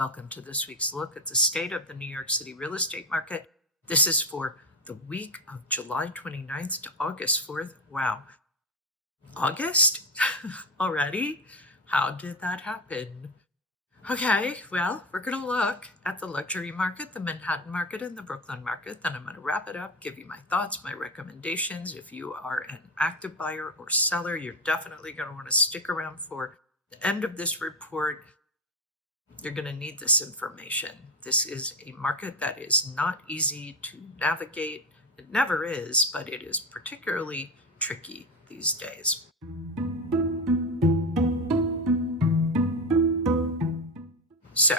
Welcome to this week's look at the state of the New York City real estate market. This is for the week of July 29th to August 4th. Wow. August? Already? How did that happen? Okay, well, we're going to look at the luxury market, the Manhattan market, and the Brooklyn market. Then I'm going to wrap it up, give you my thoughts, my recommendations. If you are an active buyer or seller, you're definitely going to want to stick around for the end of this report. You're going to need this information. This is a market that is not easy to navigate. It never is, but it is particularly tricky these days. So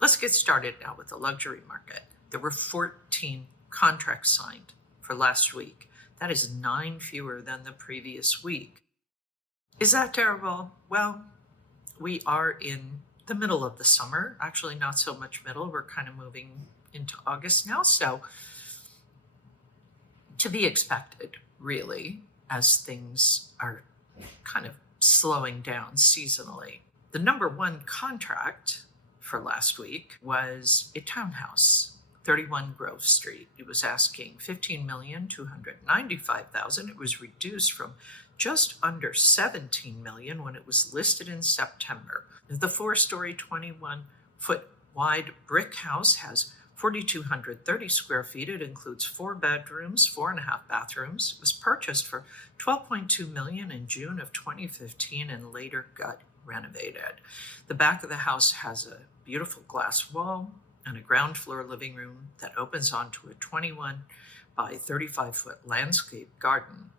let's get started now with the luxury market. There were 14 contracts signed for last week. That is 9 fewer than the previous week. Is that terrible? Well, we are in the middle of the summer. Actually, not so much middle. We're kind of moving into August now. So to be expected, really, as things are kind of slowing down seasonally. The number one contract for last week was a townhouse, 31 Grove Street. It was asking $15,295,000. It was reduced from just under $17 million when it was listed in September. The 4-story, 21-foot wide brick house has 4,230 square feet. It includes 4 bedrooms, 4.5 bathrooms. It was purchased for $12.2 million in June of 2015 and later got renovated. The back of the house has a beautiful glass wall and a ground floor living room that opens onto a 21 by 35-foot landscape garden.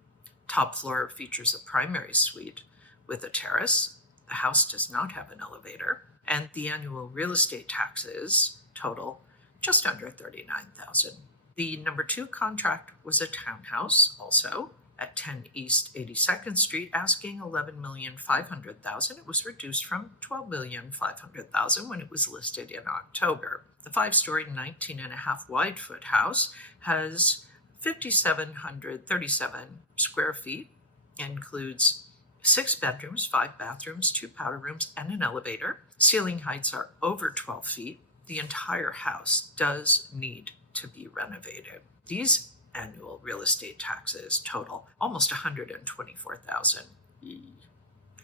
Top floor features a primary suite with a terrace. The house does not have an elevator, and the annual real estate taxes total just under $39,000. The number 2 contract was a townhouse, also at 10 East 82nd Street, asking $11,500,000. It was reduced from $12,500,000 when it was listed in October. The 5-story, 19.5 wide foot house has 5,737 square feet, includes 6 bedrooms, 5 bathrooms, 2 powder rooms, and an elevator. Ceiling heights are over 12 feet. The entire house does need to be renovated. These annual real estate taxes total almost $124,000.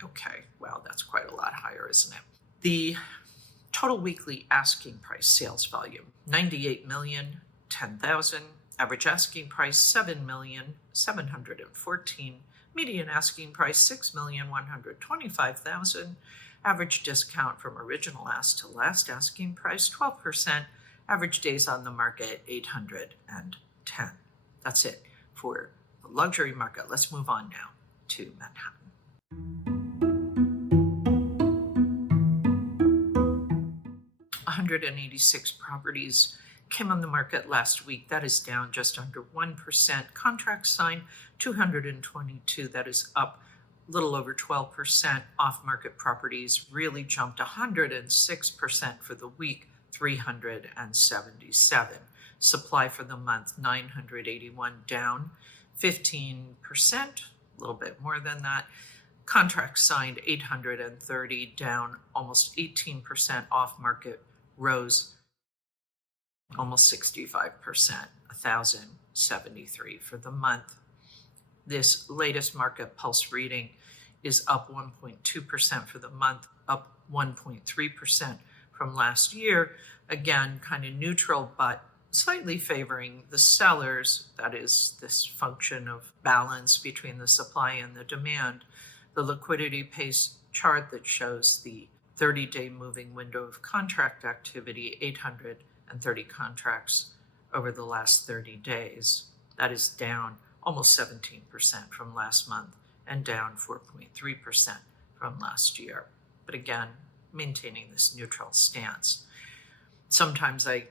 Okay, well, that's quite a lot higher, isn't it? The total weekly asking price sales volume, $98,010,000. Average asking price, $7,714,000. Median asking price, $6,125,000. Average discount from original ask to last asking price, 12%. Average days on the market, 810. That's it for the luxury market. Let's move on now to Manhattan. 186 properties came on the market last week. That is down just under 1%. Contracts signed, 222. That is up a little over 12%. Off-market properties really jumped 106% for the week, 377. Supply for the month, 981, down 15%, a little bit more than that. Contracts signed, 830, down almost 18%. Off-market rose almost 65%, 1,073 for the month. This latest market pulse reading is up 1.2% for the month, up 1.3% from last year. Again, kind of neutral, but slightly favoring the sellers. That is this function of balance between the supply and the demand. The liquidity pace chart that shows the 30-day moving window of contract activity, 830 contracts over the last 30 days. That is down almost 17% from last month and down 4.3% from last year. But again, maintaining this neutral stance. Sometimes I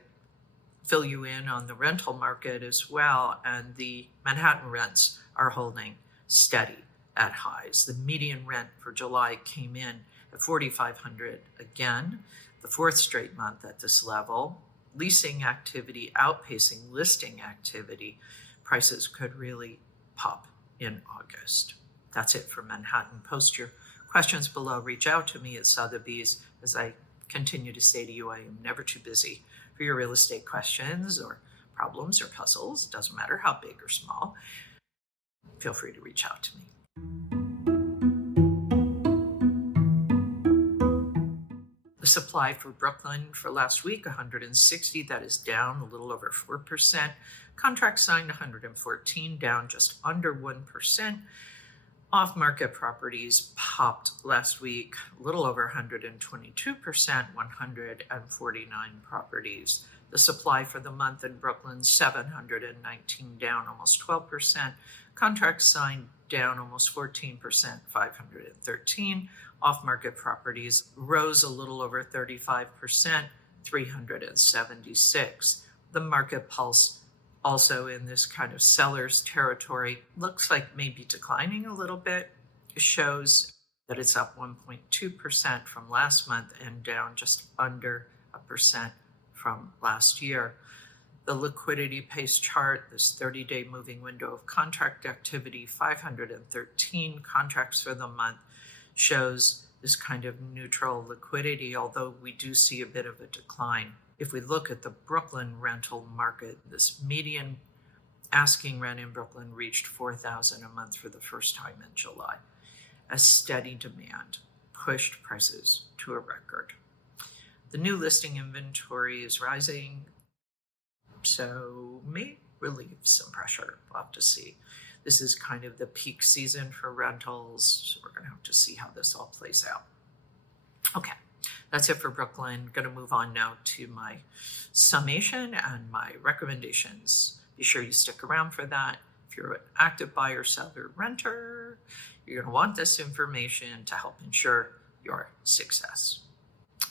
fill you in on the rental market as well, and the Manhattan rents are holding steady at highs. The median rent for July came in at $4,500 again, the 4th straight month at this level. Leasing activity outpacing listing activity. Prices could really pop in August. That's it for Manhattan. Post your questions below. Reach out to me at Sotheby's as I continue to say to you, I am never too busy for your real estate questions or problems or puzzles. Doesn't matter how big or small. Feel free to reach out to me. The supply for Brooklyn for last week, 160. That is down a little over 4%. Contracts signed, 114, down just under 1%. Off-market properties popped last week, a little over 122%, 149 properties. The supply for the month in Brooklyn, 719, down almost 12%. Contracts signed, down almost 14%, 513. Off-market properties rose a little over 35%, 376. The market pulse, also in this kind of seller's territory, looks like maybe declining a little bit. It shows that it's up 1.2% from last month and down just under 1% from last year. The liquidity pace chart, this 30-day moving window of contract activity, 513 contracts for the month, shows this kind of neutral liquidity, although we do see a bit of a decline. If we look at the Brooklyn rental market, this median asking rent in Brooklyn reached $4,000 a month for the first time in July. A steady demand pushed prices to a record. The new listing inventory is rising, so may relieve some pressure. We'll have to see. This is kind of the peak season for rentals, so we're going to have to see how this all plays out. Okay, that's it for Brooklyn. Going to move on now to my summation and my recommendations. Be sure you stick around for that. If you're an active buyer, seller, renter, you're going to want this information to help ensure your success.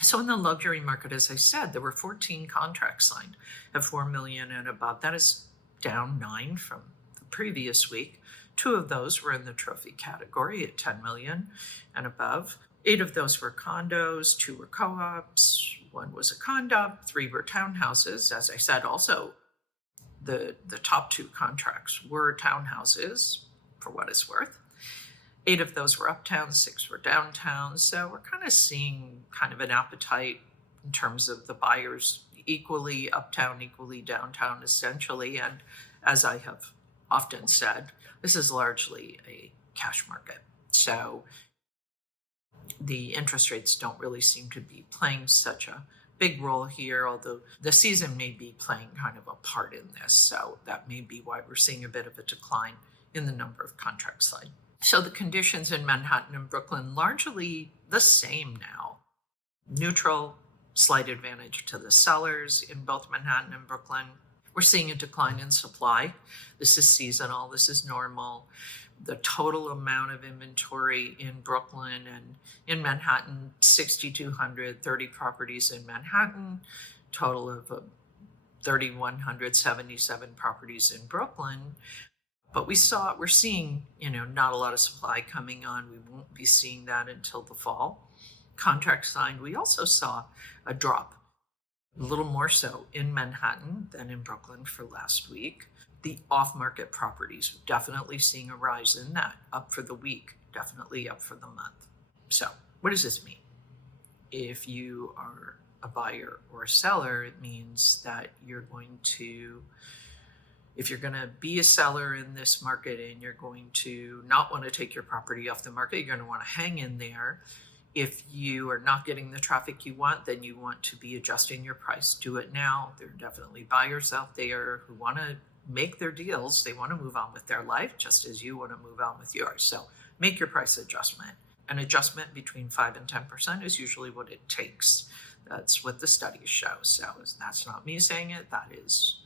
So in the luxury market, as I said, there were 14 contracts signed at $4 million and above. That is down 9 from the previous week. 2 of those were in the trophy category at $10 million and above. 8 of those were condos, 2 were co-ops, 1 was a condo, 3 were townhouses. As I said, also the top 2 contracts were townhouses, for what it's worth. 8 of those were uptown, 6 were downtown. So we're kind of seeing kind of an appetite in terms of the buyers, equally uptown, equally downtown, essentially. And as I have often said, this is largely a cash market. So the interest rates don't really seem to be playing such a big role here, although the season may be playing kind of a part in this. So that may be why we're seeing a bit of a decline in the number of contracts signed. So the conditions in Manhattan and Brooklyn largely the same now. Neutral, slight advantage to the sellers in both Manhattan and Brooklyn. We're seeing a decline in supply. This is seasonal, this is normal. The total amount of inventory in Brooklyn and in Manhattan, 6,200, 30 properties in Manhattan, total of 3,177 properties in Brooklyn. But we're seeing, not a lot of supply coming on. We won't be seeing that until the fall. Contracts signed, we also saw a drop, a little more so in Manhattan than in Brooklyn for last week. The off-market properties, definitely seeing a rise in that, up for the week, definitely up for the month. So what does this mean? If you are a buyer or a seller, it means that if you're going to be a seller in this market and you're going to not want to take your property off the market, you're going to want to hang in there. If you are not getting the traffic you want, then you want to be adjusting your price. Do it now. There are definitely buyers out there who want to make their deals. They want to move on with their life just as you want to move on with yours. So make your price adjustment. An adjustment between 5 and 10% is usually what it takes. That's what the studies show. So that's not me saying it. That is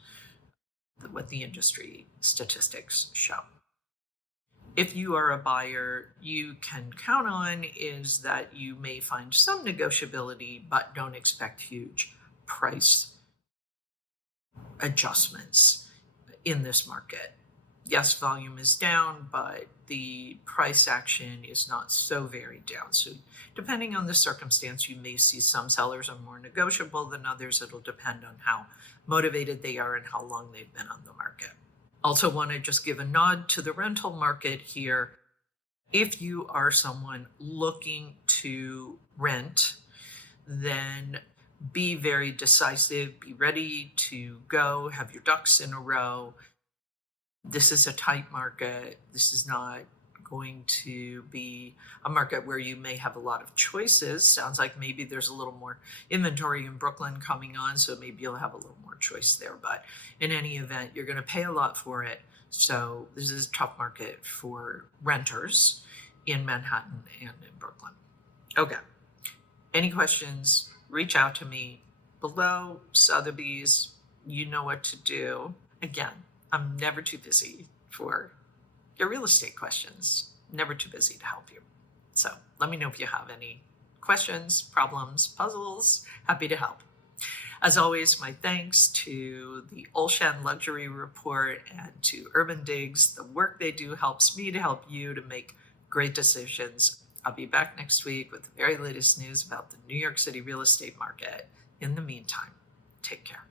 what the industry statistics show. If you are a buyer, you can count on is that you may find some negotiability, but don't expect huge price adjustments in this market. Yes, volume is down, but the price action is not so very down. So depending on the circumstance, you may see some sellers are more negotiable than others. It'll depend on how motivated they are and how long they've been on the market. Also want to just give a nod to the rental market here. If you are someone looking to rent, then be very decisive, be ready to go, have your ducks in a row. This is a tight market. This is not going to be a market where you may have a lot of choices. Sounds like maybe there's a little more inventory in Brooklyn coming on, so maybe you'll have a little more choice there. But in any event, you're going to pay a lot for it. So this is a tough market for renters in Manhattan and in Brooklyn. Okay. Any questions? Reach out to me below. Sotheby's, you know what to do. Again, I'm never too busy for your real estate questions. Never too busy to help you. So let me know if you have any questions, problems, puzzles. Happy to help. As always, my thanks to the Olshan Luxury Report and to Urban Digs. The work they do helps me to help you to make great decisions. I'll be back next week with the very latest news about the New York City real estate market. In the meantime, take care.